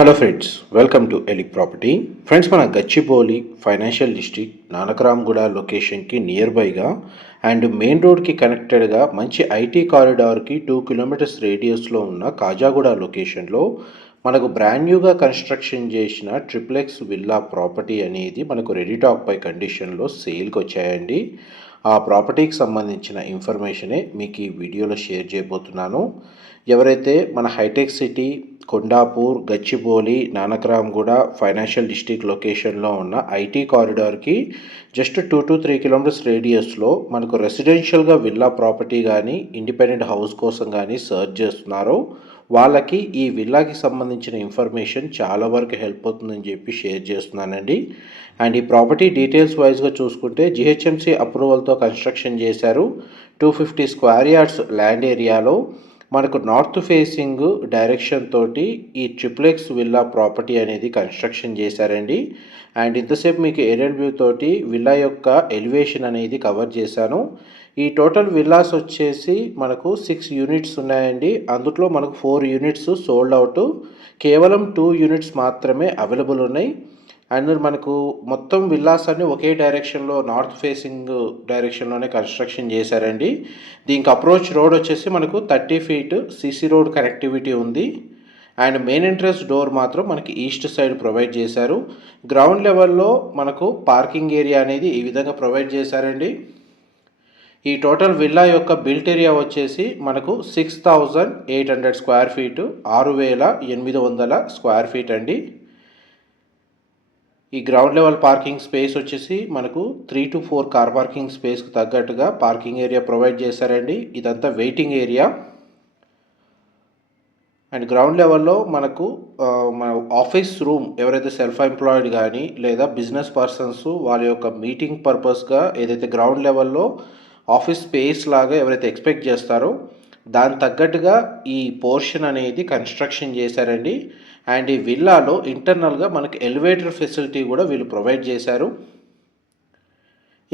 Hello friends, welcome to ఎలిక్ property. Friends, మన Gachibowli financial district Nanakramguda లొకేషన్కి నియర్ బైగా అండ్ మెయిన్ రోడ్కి కనెక్టెడ్గా మంచి ఐటీ కారిడార్కి 2 కిలోమీటర్స్ రేడియస్లో ఉన్న కాజాగూడ లొకేషన్లో మనకు బ్రాండ్ న్యూగా కన్స్ట్రక్షన్ చేసిన ట్రిప్లెక్స్ విల్లా ప్రాపర్టీ అనేది మనకు రెడీ టాక్ పై కండిషన్లో సేల్కి వచ్చాయండి. ఆ ప్రాపర్టీకి సంబంధించిన ఇన్ఫర్మేషనే మీకు ఈ వీడియోలో షేర్ చేయబోతున్నాను. ఎవరైతే మన హైటెక్ City, Kondapur, Gachibowli, Nanakramguda financial district లొకేషన్లో ఉన్న ఐటీ కారిడార్కి జస్ట్ 2 to 3 కిలోమీటర్స్ రేడియస్లో మనకు రెసిడెన్షియల్గా విల్లా ప్రాపర్టీ కానీ ఇండిపెండెంట్ హౌస్ కోసం కానీ సర్చ్ చేస్తున్నారో వాళ్ళకి ఈ విల్లాకి సంబంధించిన ఇన్ఫర్మేషన్ చాలా వరకు హెల్ప్ అవుతుందని చెప్పి షేర్ చేస్తున్నానండి. అండ్ ఈ ప్రాపర్టీ డీటెయిల్స్ వైజ్గా చూసుకుంటే జిహెచ్ఎంసీ అప్రూవల్తో కన్స్ట్రక్షన్ చేశారు. 250 స్క్వేర్ యార్డ్స్ ల్యాండ్ ఏరియాలో మనకు నార్త్ ఫేసింగ్ డైరెక్షన్ తోటి ఈ ట్రిప్లెక్స్ విల్లా ప్రాపర్టీ అనేది కన్స్ట్రక్షన్ చేశారండి. అండ్ ఇంతసేపు మీకు ఏరియల్ వ్యూ తోటి విల్లా యొక్క ఎలివేషన్ అనేది కవర్ చేశాను. ఈ టోటల్ విల్లాస్ వచ్చేసి మనకు 6 యూనిట్స్ ఉన్నాయండి. అందులో మనకు 4 యూనిట్స్ సోల్డ్ అవుట్, కేవలం 2 యూనిట్స్ మాత్రమే అవైలబుల్ ఉన్నాయి. అండ్ మనకు మొత్తం విల్లాస్ అన్ని ఒకే డైరెక్షన్లో నార్త్ ఫేసింగ్ డైరెక్షన్లోనే కన్స్ట్రక్షన్ చేశారండి. దీనికి అప్రోచ్ రోడ్ వచ్చేసి మనకు 30 feet సిసి రోడ్ కనెక్టివిటీ ఉంది. అండ్ మెయిన్ ఎంట్రన్స్ డోర్ మాత్రం మనకి ఈస్ట్ సైడ్ ప్రొవైడ్ చేశారు. గ్రౌండ్ లెవెల్లో మనకు పార్కింగ్ ఏరియా అనేది ఈ విధంగా ప్రొవైడ్ చేశారండి. ఈ టోటల్ విల్లా యొక్క బిల్ట్ ఏరియా వచ్చేసి మనకు 6800 స్క్వేర్ ఫీటు, 6800 స్క్వేర్ ఫీట్ అండి. ఈ గ్రౌండ్ లెవెల్ పార్కింగ్ స్పేస్ వచ్చేసి మనకు 3 to 4 కార్ పార్కింగ్ స్పేస్కి తగ్గట్టుగా పార్కింగ్ ఏరియా ప్రొవైడ్ చేశారండి. ఇదంతా వెయిటింగ్ ఏరియా. అండ్ గ్రౌండ్ లెవెల్లో మనకు మన ఆఫీస్ రూమ్, ఎవరైతే సెల్ఫ్ ఎంప్లాయిడ్ కానీ లేదా బిజినెస్ పర్సన్స్ వాళ్ళ యొక్క మీటింగ్ పర్పస్గా ఏదైతే గ్రౌండ్ లెవెల్లో ఆఫీస్ స్పేస్ లాగా ఎవరైతే ఎక్స్పెక్ట్ చేస్తారో దాని తగ్గట్టుగా ఈ పోర్షన్ అనేది కన్స్ట్రక్షన్ చేశారండి. అండ్ ఈ విల్లాలో ఇంటర్నల్గా మనకి ఎలివేటర్ ఫెసిలిటీ కూడా వీళ్ళు ప్రొవైడ్ చేశారు.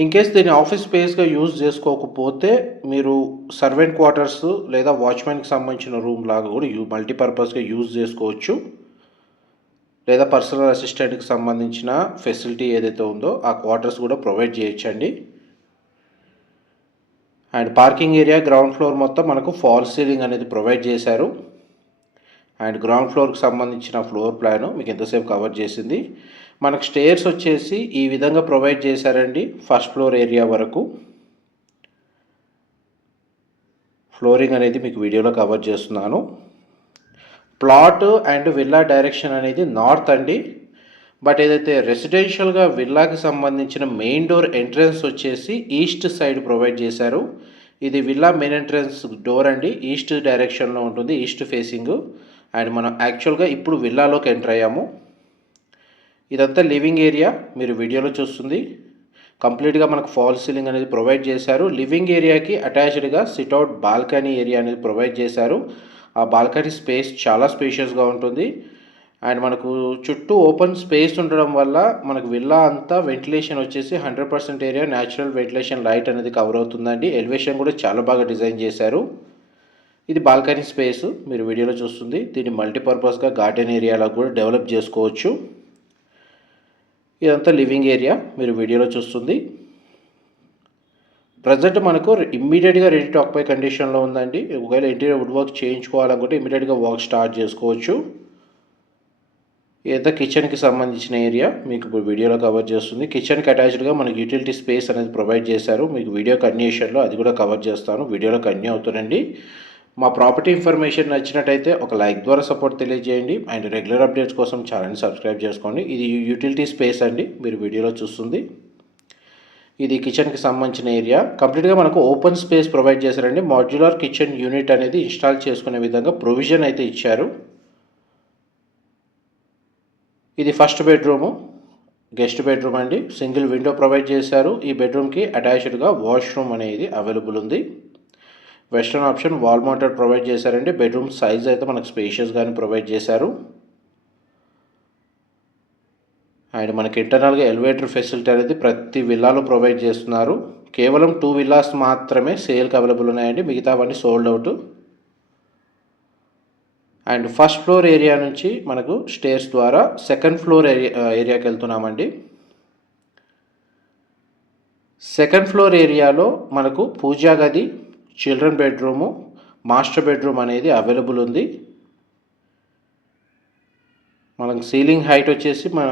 ఇన్ కేస్ దీన్ని ఆఫీస్ స్పేస్గా యూజ్ చేసుకోకపోతే మీరు సర్వెంట్ క్వార్టర్స్ లేదా వాచ్మెన్కి సంబంధించిన రూమ్ లాగా కూడా మల్టీపర్పస్గా యూజ్ చేసుకోవచ్చు. లేదా పర్సనల్ అసిస్టెంట్కి సంబంధించిన ఫెసిలిటీ ఏదైతే ఉందో ఆ క్వార్టర్స్ కూడా ప్రొవైడ్ చేయొచ్చండి. And parking area ground floor మొత్తం మనకు ఫాల్ సీలింగ్ అనేది ప్రొవైడ్ చేశారు. అండ్ గ్రౌండ్ ఫ్లోర్కి సంబంధించిన ఫ్లోర్ ప్లాను మీకు ఎంతసేపు కవర్ చేసింది. మనకు స్టేర్స్ వచ్చేసి ఈ విధంగా ప్రొవైడ్ చేశారండి. ఫస్ట్ ఫ్లోర్ ఏరియా వరకు ఫ్లోరింగ్ అనేది మీకు వీడియోలో కవర్ చేస్తున్నాను. ప్లాట్ అండ్ విల్లా డైరెక్షన్ అనేది నార్త్ అండి. బట్ ఏదైతే రెసిడెన్షియల్గా విల్లాకి సంబంధించిన మెయిన్ డోర్ ఎంట్రన్స్ వచ్చేసి ఈస్ట్ సైడ్ ప్రొవైడ్ చేశారు. ఇది విల్లా మెయిన్ ఎంట్రన్స్ డోర్ అండి, ఈస్ట్ డైరెక్షన్లో ఉంటుంది, ఈస్ట్ ఫేసింగ్. అండ్ మనం యాక్చువల్గా ఇప్పుడు విల్లాలోకి ఎంటర్ అయ్యాము. ఇదంతా లివింగ్ ఏరియా మీరు వీడియోలో చూస్తుంది. కంప్లీట్గా మనకు ఫాల్ సీలింగ్ అనేది ప్రొవైడ్ చేశారు. లివింగ్ ఏరియాకి అటాచ్డ్గా సిట్అవుట్ బాల్కనీ ఏరియా అనేది ప్రొవైడ్ చేశారు. ఆ బాల్కనీ స్పేస్ చాలా స్పేషియస్గా ఉంటుంది. అండ్ మనకు చుట్టూ ఓపెన్ స్పేస్ ఉండడం వల్ల మనకు విల్లా అంతా వెంటిలేషన్ వచ్చేసి 100% ఏరియా న్యాచురల్ వెంటిలేషన్ లైట్ అనేది కవర్ అవుతుందండి. ఎలివేషన్ కూడా చాలా బాగా డిజైన్ చేశారు. ఇది బాల్కనీ స్పేస్ మీరు వీడియోలో చూస్తుంది. దీన్ని మల్టీపర్పస్గా గార్డెన్ ఏరియాలో కూడా డెవలప్ చేసుకోవచ్చు. ఇదంతా లివింగ్ ఏరియా మీరు వీడియోలో చూస్తుంది. ప్రజెంట్ మనకు ఇమ్మీడియట్గా రెడీ టు ఆక్యుపై కండిషన్లో ఉందండి. ఒకవేళ ఇంటీరియర్ వుడ్ వర్క్ చేయించుకోవాలనుకుంటే ఇమ్మీడియట్గా వర్క్ స్టార్ట్ చేసుకోవచ్చు. ఇదంతా కిచెన్కి సంబంధించిన ఏరియా మీకు ఇప్పుడు వీడియోలో కవర్ చేస్తుంది. కిచెన్కి అటాచ్డ్గా మనకి యూటిలిటీ స్పేస్ అనేది ప్రొవైడ్ చేశారు. మీకు వీడియో కంటిన్యూషన్లో అది కూడా కవర్ చేస్తాను. వీడియోలో కంటిన్యూ అవుతుందండి. మా ప్రాపర్టీ ఇన్ఫర్మేషన్ నచ్చినట్టయితే ఒక లైక్ ద్వారా సపోర్ట్ తెలియజేయండి. అండ్ రెగ్యులర్ అప్డేట్స్ కోసం ఛానల్ని సబ్స్క్రైబ్ చేసుకోండి. ఇది యూటిలిటీ స్పేస్ అండి మీరు వీడియోలో చూస్తుంది. ఇది కిచెన్కి సంబంధించిన ఏరియా. కంప్లీట్గా మనకు ఓపెన్ స్పేస్ ప్రొవైడ్ చేశారండి. మాడ్యులర్ కిచెన్ యూనిట్ అనేది ఇన్స్టాల్ చేసుకునే విధంగా ప్రొవిజన్ అయితే ఇచ్చారు. ఇది ఫస్ట్ బెడ్రూము, గెస్ట్ బెడ్రూమ్ అండి. సింగిల్ విండో ప్రొవైడ్ చేశారు. ఈ బెడ్రూమ్కి అటాచ్డ్గా వాష్రూమ్ అనేది అవైలబుల్ ఉంది. Western option wall mounted provide చేశారండి. బెడ్రూమ్ సైజ్ అయితే మనకు స్పేషియస్గానే ప్రొవైడ్ చేశారు. అండ్ మనకి ఇంటర్నల్గా ఎలివేటర్ ఫెసిలిటీ అనేది ప్రతి విల్లాలో ప్రొవైడ్ చేస్తున్నారు. కేవలం 2 విల్లాస్ మాత్రమే సేల్కి అవైలబుల్ ఉన్నాయండి, మిగతావన్నీ sold out. And first floor area నుంచి మనకు స్టేర్స్ ద్వారా సెకండ్ ఫ్లోర్ ఏరియాకి వెళ్తున్నామండి. సెకండ్ ఫ్లోర్ ఏరియాలో మనకు పూజా గది, చిల్డ్రన్ బెడ్రూము, మాస్టర్ బెడ్రూమ్ అనేది అవైలబుల్ ఉంది. మనకు సీలింగ్ హైట్ వచ్చేసి మన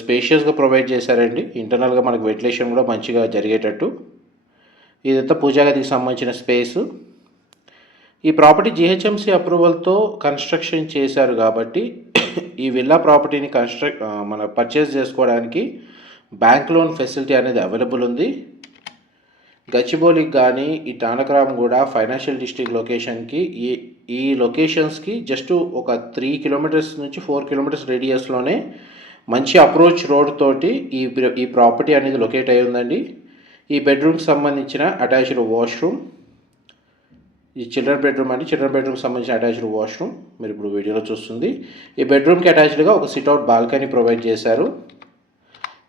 స్పేషియస్గా ప్రొవైడ్ చేశారండి. ఇంటర్నల్గా మనకు వెంటిలేషన్ కూడా మంచిగా జరిగేటట్టు. ఇదంతా పూజా గదికి సంబంధించిన స్పేసు. ఈ ప్రాపర్టీ జిహెచ్ఎంసీ అప్రూవల్తో కన్స్ట్రక్షన్ చేశారు కాబట్టి ఈ విల్లా ప్రాపర్టీని మన పర్చేస్ చేసుకోవడానికి బ్యాంక్ లోన్ ఫెసిలిటీ అనేది అవైలబుల్ ఉంది. గచ్చిబౌలికి కానీ ఈ తానకరామ్గూడ ఫైనాన్షియల్ డిస్ట్రిక్ట్ లొకేషన్కి ఈ లొకేషన్స్కి జస్ట్ ఒక 3 కిలోమీటర్స్ నుంచి 4 కిలోమీటర్స్ రేడియస్లోనే మంచి అప్రోచ్ రోడ్ తోటి ఈ ప్రాపర్టీ అనేది లొకేట్ అయి ఉందండి. ఈ బెడ్రూమ్కి సంబంధించిన అటాచ్డ్ వాష్రూమ్, ఈ చిల్డ్రన్ బెడ్రూమ్ అండి. చిల్డ్రన్ బెడ్రూమ్కి సంబంధించిన అటాచ్డ్ వాష్రూమ్ మీరు ఇప్పుడు వీడియోలో చూస్తుంది. ఈ బెడ్రూమ్కి అటాచ్డ్గా ఒక సిట్అవుట్ బాల్కనీ ప్రొవైడ్ చేశారు.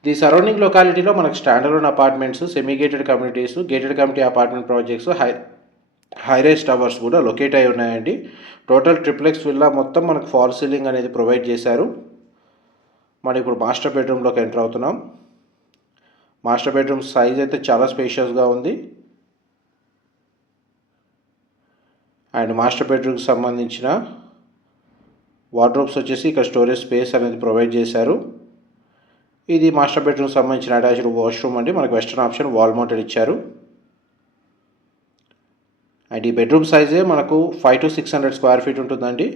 ది సరౌండింగ్ లొకాలిటీలో మనకు standard apartments, semi gated communities, gated community apartment projects, high-rise towers కూడా లొకేట్ అయి ఉన్నాయండి. టోటల్ ట్రిప్లెక్స్ విల్లా మొత్తం మనకు ఫాల్ సీలింగ్ అనేది ప్రొవైడ్ చేశారు. మనం ఇప్పుడు మాస్టర్ బెడ్రూమ్లోకి ఎంటర్ అవుతున్నాం. మాస్టర్ బెడ్రూమ్ సైజ్ అయితే చాలా స్పేషియస్గా ఉంది. అండ్ మాస్టర్ బెడ్రూమ్కి సంబంధించిన వార్డ్రోబ్స్ వచ్చేసి ఇక్కడ స్టోరేజ్ స్పేస్ అనేది ప్రొవైడ్ చేశారు. ఇది మాస్టర్ బెడ్రూమ్కి సంబంధించిన అటాచ్డ్ వాష్రూమ్ అండి. మనకు వెస్టర్న్ ఆప్షన్ వాల్ మౌంటెడ్ ఇచ్చారు. అండ్ ఈ బెడ్రూమ్ సైజే మనకు 500 to 600 స్క్వేర్ ఫీట్ ఉంటుందండి.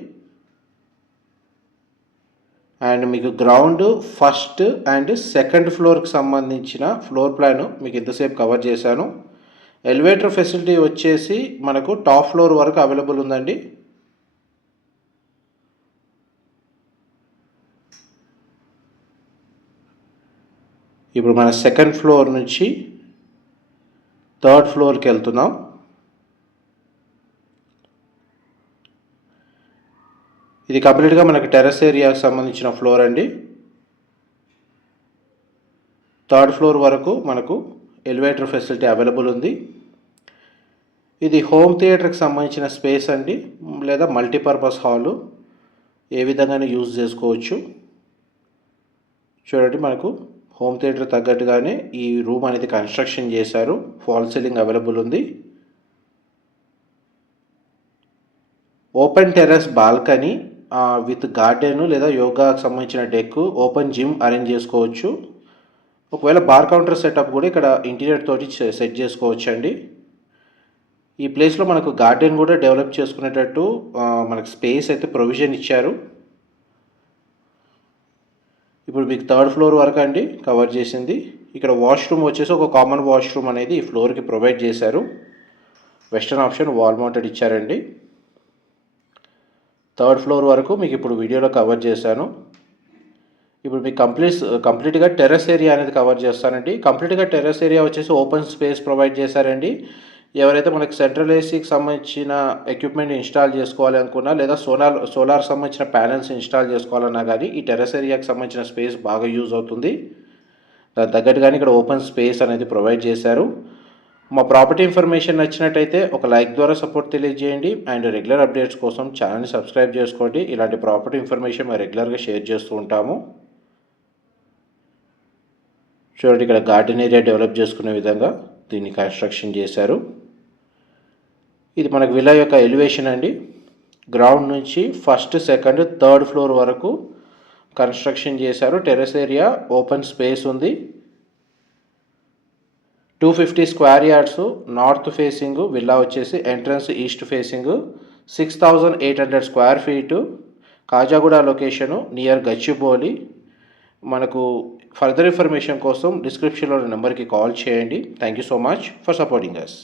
అండ్ మీకు గ్రౌండ్, ఫస్ట్ అండ్ సెకండ్ ఫ్లోర్కి సంబంధించిన ఫ్లోర్ ప్లాన్ మీకు ఇంతసేపు కవర్ చేశాను. ఎలివేటర్ ఫెసిలిటీ వచ్చేసి మనకు టాప్ ఫ్లోర్ వరకు అవైలబుల్ ఉందండి. ఇప్పుడు మన సెకండ్ ఫ్లోర్ నుంచి థర్డ్ ఫ్లోర్కి వెళ్తున్నాం. ఇది కంప్లీట్గా మనకు టెర్రస్ ఏరియాకి సంబంధించిన ఫ్లోర్ అండి. థర్డ్ ఫ్లోర్ వరకు మనకు ఎలివేటర్ ఫెసిలిటీ అవైలబుల్ ఉంది. ఇది హోమ్ థియేటర్కి సంబంధించిన స్పేస్ అండి, లేదా మల్టీపర్పస్ హాలు ఏ విధంగానే యూజ్ చేసుకోవచ్చు. చూడండి, మనకు హోమ్ థియేటర్ తగ్గట్టుగానే ఈ రూమ్ అనేది కన్స్ట్రక్షన్ చేశారు. ఫాల్ సీలింగ్ అవైలబుల్ ఉంది. Open terrace balcony with garden లేదా యోగాకు సంబంధించిన డెక్, ఓపెన్ జిమ్ అరేంజ్ చేసుకోవచ్చు. ఒకవేళ బార్ కౌంటర్ సెటప్ కూడా ఇక్కడ ఇంటీరియర్ తోటి సెట్ చేసుకోవచ్చు అండి. ఈ ప్లేస్లో మనకు గార్డెన్ కూడా డెవలప్ చేసుకునేటట్టు మనకు స్పేస్ అయితే ప్రొవిజన్ ఇచ్చారు. ఇప్పుడు మీకు థర్డ్ ఫ్లోర్ వరకు అండి కవర్ చేసింది. ఇక్కడ వాష్రూమ్ వచ్చేసి ఒక కామన్ వాష్రూమ్ అనేది ఈ ఫ్లోర్కి ప్రొవైడ్ చేశారు. వెస్టర్న్ ఆప్షన్ వాల్ మౌంటెడ్ ఇచ్చారండి. థర్డ్ ఫ్లోర్ వరకు మీకు ఇప్పుడు వీడియోలో కవర్ చేశాను. ఇప్పుడు మీకు కంప్లీట్గా టెర్రస్ ఏరియా అనేది కవర్ చేస్తానండి. కంప్లీట్గా టెర్రస్ ఏరియా వచ్చేసి ఓపెన్ స్పేస్ ప్రొవైడ్ చేశారండి. ఎవరైతే మనకి సెంట్రల్ ఏసీకి సంబంధించిన ఎక్విప్మెంట్ ఇన్స్టాల్ చేసుకోవాలి అనుకున్నా, లేదా సోలార్ సంబంధించిన ప్యానెల్స్ ఇన్స్టాల్ చేసుకోవాలన్నా కానీ ఈ టెర్రస్ ఏరియాకి సంబంధించిన స్పేస్ బాగా యూజ్ అవుతుంది. దాని తగ్గట్టుగానే ఇక్కడ ఓపెన్ స్పేస్ అనేది ప్రొవైడ్ చేశారు. మా ప్రాపర్టీ ఇన్ఫర్మేషన్ నచ్చినట్టయితే ఒక లైక్ ద్వారా సపోర్ట్ తెలియజేయండి. అండ్ రెగ్యులర్ అప్డేట్స్ కోసం ఛానల్ని సబ్స్క్రైబ్ చేసుకోండి. ఇలాంటి ప్రాపర్టీ ఇన్ఫర్మేషన్ మేము రెగ్యులర్గా షేర్ చేస్తూ ఉంటాము. చూడండి, ఇక్కడ గార్డెన్ ఏరియా డెవలప్ చేసుకునే విధంగా దీన్ని కన్స్ట్రక్షన్ చేశారు. ఇది మనకు విల్లా యొక్క ఎలివేషన్ అండి. గ్రౌండ్ నుంచి ఫస్ట్, సెకండ్, థర్డ్ ఫ్లోర్ వరకు కన్స్ట్రక్షన్ చేశారు. టెర్రస్ ఏరియా ఓపెన్ స్పేస్ ఉంది. 250 square yards north facing villa వచ్చేసి entrance east facing 6800 square feet Kajaguda location near Gachibowli. మనకు ఫర్దర్ ఇన్ఫర్మేషన్ కోసం డిస్క్రిప్షన్లో నెంబర్కి కాల్ చేయండి. Thank you so much for supporting us.